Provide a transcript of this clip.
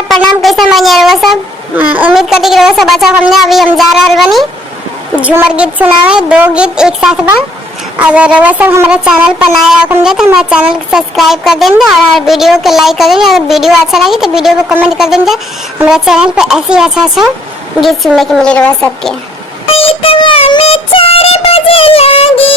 नमस्कार प्रणाम, कैसे मानिए रहो सब। उम्मीद करती कि रहो सब अच्छा। हमने अभी हम जा रहा बनी झूमर गीत सुनावे, 2 गीत एक साथ बा। अगर रहो सब हमारा चैनल पर नया हम जाते हमारा चैनल को सब्सक्राइब कर देंगे और वीडियो को लाइक कर देंगे। अगर वीडियो अच्छा लगे तो वीडियो को कमेंट कर देंगे। हमारा चैनल पर ऐसे ही अच्छा अच्छा गीत सुनने के मिले रहो सबके। 4 बजे लागी